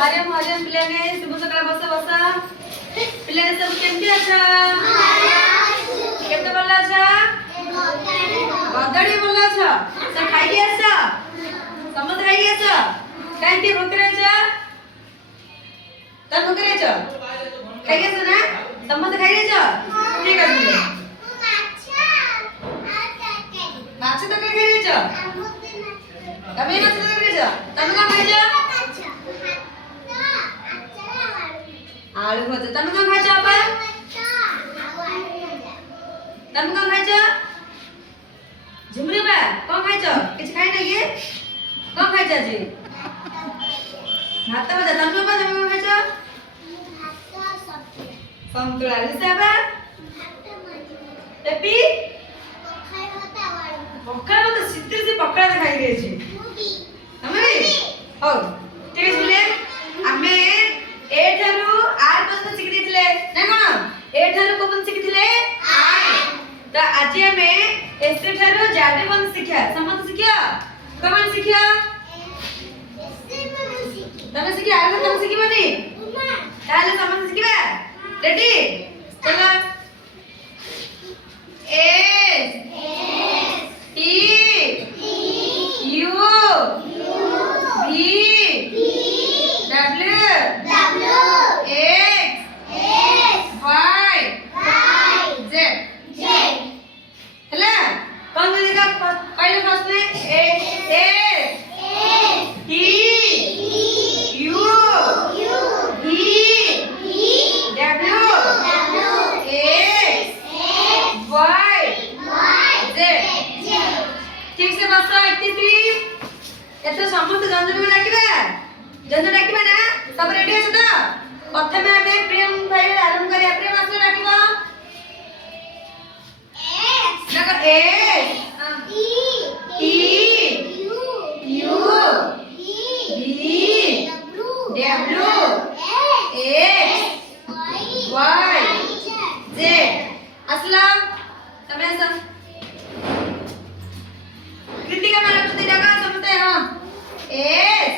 हरियम हरियम पिलाने शुभ सकाळ बस पिलाने सब केमती अच्छा केते बोला अच्छा गदड़ी बोला अच्छा सब खाई अच्छा समझ खाई अच्छा काई के भूख रहे छ तब भूख रहे छ खाई अच्छा ना समझ खाई छ ठीक है माछ तो खाई रहे छ तमे माछ तो खाई छ तमे का खाई छ आलू भजा तमे का खाई छ आपा तमे का खाई छ झुमरी बा कोन खाई छ किछ खाई नै के कोन खाई छ जी भात भजा तमे बा तमे खाई छ संतुला लिसा बा पेपी पक्का मत सितिर से पक्का खाई रे छी तमे हो ठीक है बोले हमें ए ठारू आर पद सिख दिथिले ना कोन ए ठारू को बन सिख दिथिले आर तो आज हमें एस ठारू जाडे बन सिखा समझ सिखिया कमन सिखिया तमे सिखि आर तमे सिखि बनी ताले समझ सिखिबा रेडी चलो S T U V W X Y Z ହେଲା कौन देगा पहले फर्स्ट में A T U V W X Y Z ठीक से बस 83 एतो समस्त जंजन में डाकिबा ना सब रेडी আছে তো প্রথমে আমি প্রেম ভাই আরম্ভ করি প্রেম আসলে ডাকিবা এস দেখো S T U V W X Y Z আসলাম তুমি আসো कृतिका माने प्रति डाका समझते हैं हम एस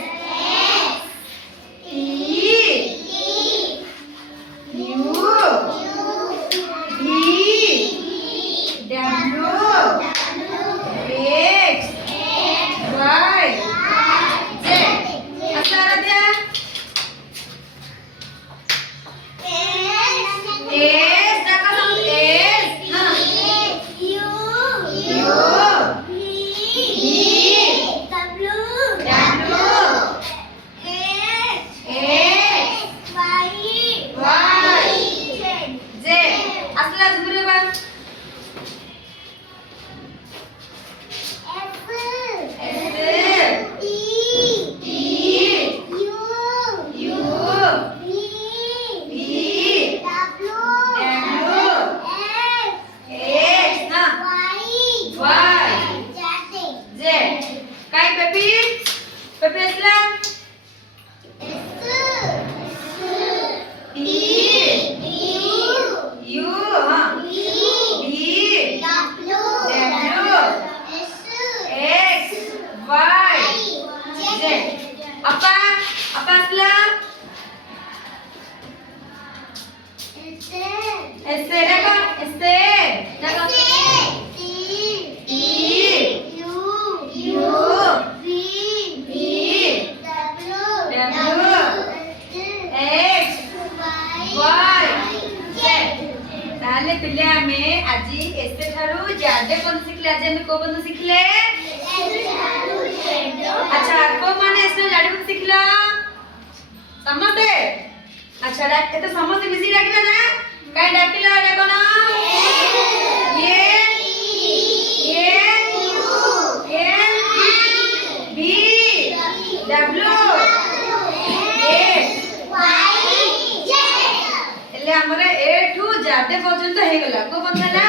ताले पिले हमें आज एसे थारू जाडे कोन सिखले आज हम को बंद सिखले अच्छा को माने एसे जाडे कोन सिखला समझते अच्छा डाक तो समझते मिसी डाकिबा ना काई डाकिला देखो ना ये B W X एले हमरे ए टू जाडे पर्यंत हे गला को बंद ना